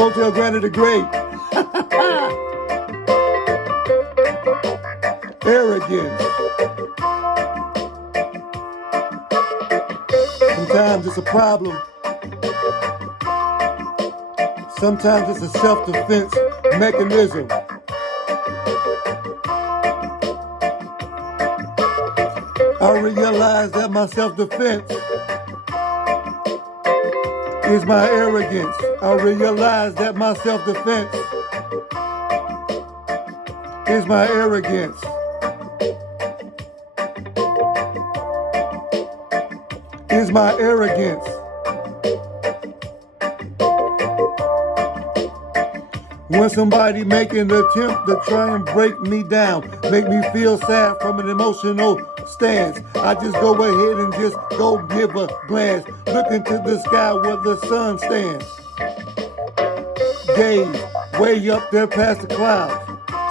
Motell Granite the Great. Arrogance. Sometimes it's a problem. Sometimes it's a self-defense mechanism. I realize that my self-defense is my arrogance. I realize that my self-defense is my arrogance. Is my arrogance. When somebody make an attempt to try and break me down, make me feel sad from an emotional stance, I just go ahead and just go give a glance, look into the sky where the sun stands, gaze way up there past the clouds,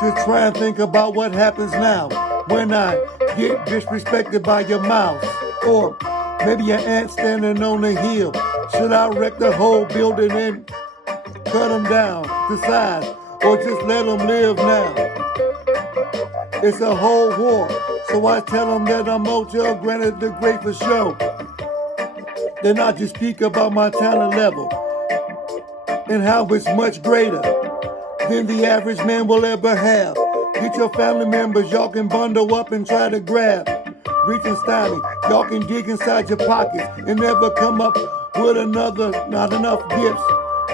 just try and think about what happens now when I get disrespected by your mouse, or maybe an ant standing on a hill. Should I wreck the whole building and cut them down to size, or just let them live now? It's a whole war, so I tell them that I'm Motell Granite the Great for show. Then I just speak about my talent level and how it's much greater than the average man will ever have. Get your family members, y'all can bundle up and try to grab. Reach and stymie, y'all can dig inside your pockets and never come up with another, not enough gifts.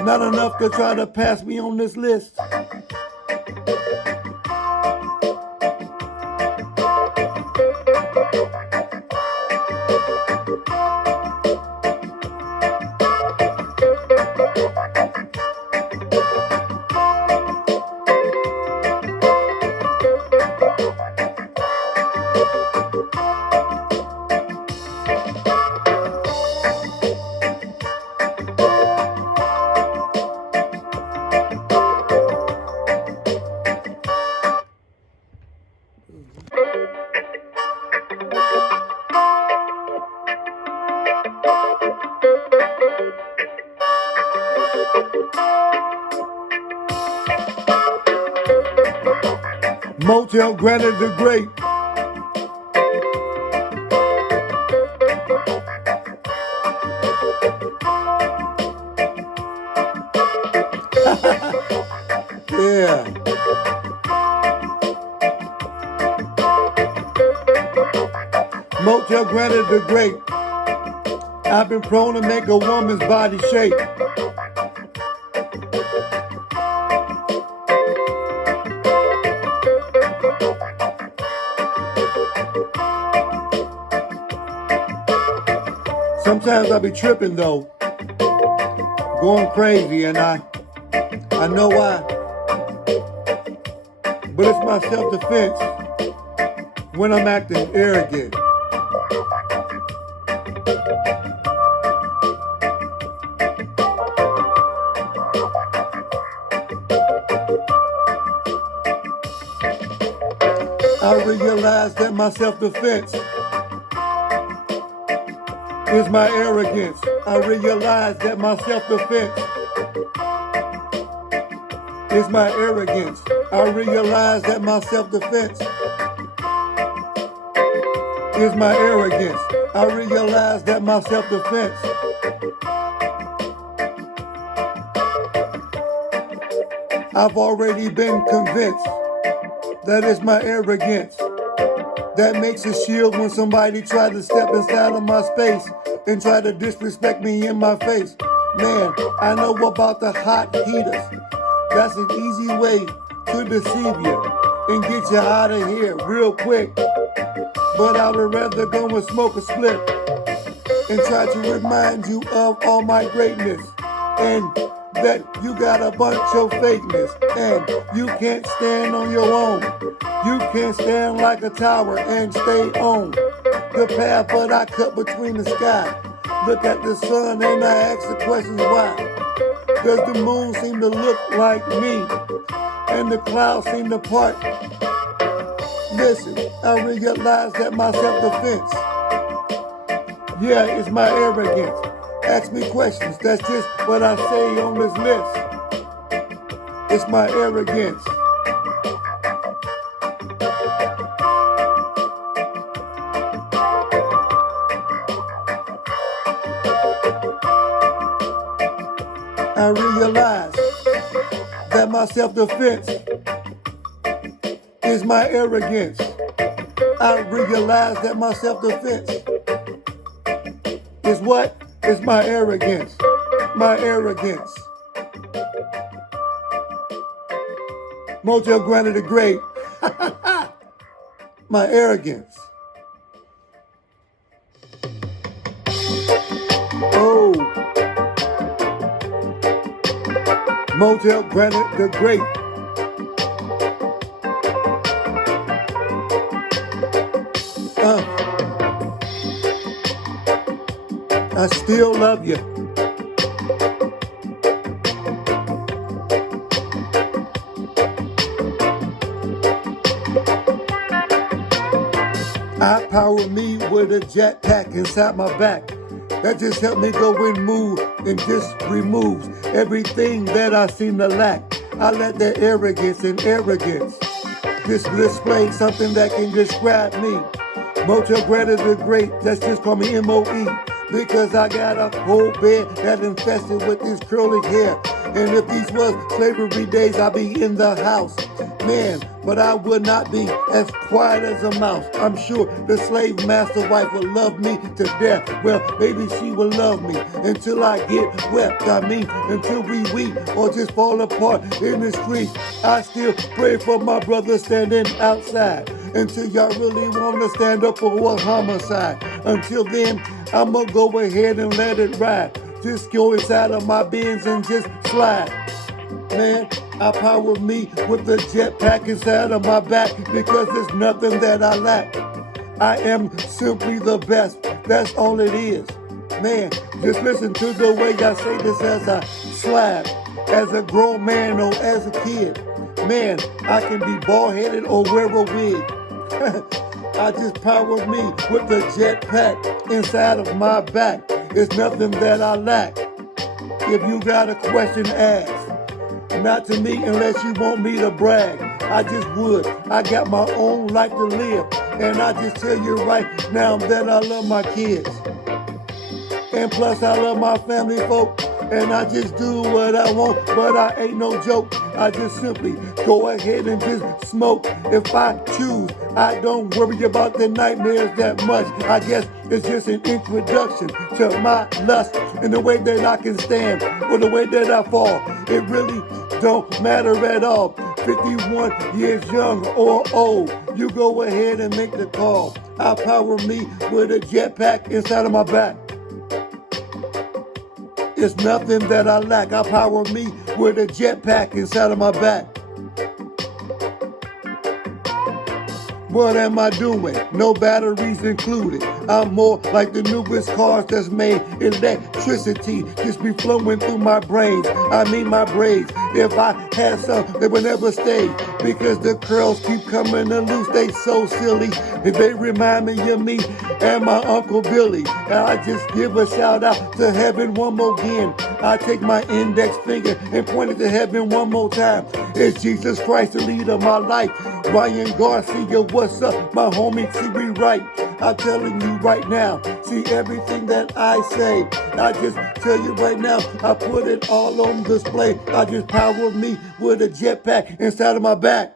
Not enough to try to pass me on this list. Motell Granite the Great. Yeah. Motell Granite the Great. I've been prone to make a woman's body shake. Sometimes I be tripping though, going crazy, and I know why. But it's my self-defense when I'm acting arrogant. I realize that my self-defense is my arrogance. I realize that my self-defense is my arrogance. I realize that my self-defense is my arrogance. I realize that my self-defense I've already been convinced that it's my arrogance that makes a shield when somebody tries to step inside of my space and try to disrespect me in my face. Man, I know about the hot heaters. That's an easy way to deceive you and get you out of here real quick. But I would rather go and smoke a split and try to remind you of all my greatness, and that you got a bunch of fakeness, and you can't stand on your own. You can't stand like a tower and stay on the path, but I cut between the sky. Look at the sun and I ask the questions why. Does the moon seem to look like me, and the clouds seem to part? Listen, I realize that my self-defense, yeah, it's my arrogance. Ask me questions, that's just what I say on this list. It's my arrogance. I realize that my self-defense is my arrogance. I realize that my self-defense is what? Is my arrogance. My arrogance. Motell Granite the Great. My arrogance. Oh. Motell Granite the Great. I still love you. I power me with a jetpack inside my back. That just helped me go and move and just removes everything that I seem to lack. I let that arrogance just display something that can describe me. Motell Granite the Great, that's just call me M.O.E. Because I got a whole bed that infested with this curly hair. And if these was slavery days, I'd be in the house. Man, but I would not be as quiet as a mouse. I'm sure the slave master wife would love me to death. Well, maybe she will love me until I get wept. I mean, until we weep or just fall apart in the street. I still pray for my brother standing outside until y'all really want to stand up for a homicide. Until then, I'ma go ahead and let it ride. Just go inside of my Benz and just slide. Man, I power me with the jetpack inside of my back because there's nothing that I lack. I am simply the best. That's all it is. Man, just listen to the way I say this as I slide. As a grown man or as a kid. Man, I can be bald-headed or wear a wig. I just power me with the jetpack inside of my back. It's nothing that I lack. If you got a question, ask. Not to me unless you want me to brag. I just would. I got my own life to live. And I just tell you right now that I love my kids. And plus I love my family folk. And I just do what I want, but I ain't no joke. I just simply go ahead and just smoke if I choose. I don't worry about the nightmares that much. I guess it's just an introduction to my lust and the way that I can stand or the way that I fall. It really don't matter at all. 51 years young or old, you go ahead and make the call. I power me with a jetpack inside of my back. It's nothing that I lack. I power me with a jetpack inside of my back. What am I doing? No batteries included. I'm more like the newest cars that's made. Electricity just be flowing through my brains. I mean my braids. If I had some, they would never stay. Because the curls keep coming loose. They so silly. And they remind me of me and my Uncle Billy. And I just give a shout out to heaven one more again. I take my index finger and point it to heaven one more time. It's Jesus Christ, the leader of my life. Ryan Garcia, what's up? My homie, see we right. I'm telling you right now. See everything that I say. I just tell you right now. I put it all on display. I just power me with a jetpack inside of my back.